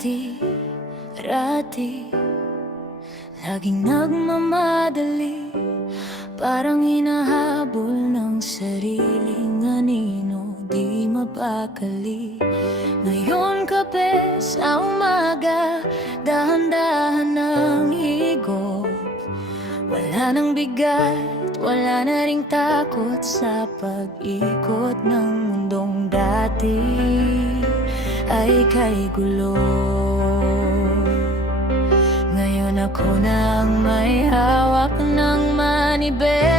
Dati-rati, laging nagmamadali, parang hinahabol ng sariling anino, di mapakali. Ngayon kape sa umaga, dahan-dahan ng higop. Wala nang bigat, wala na ring takot sa pag-ikot ng mundong dati ay kay gulo. Ngayon ako na ang may hawak ng manibela.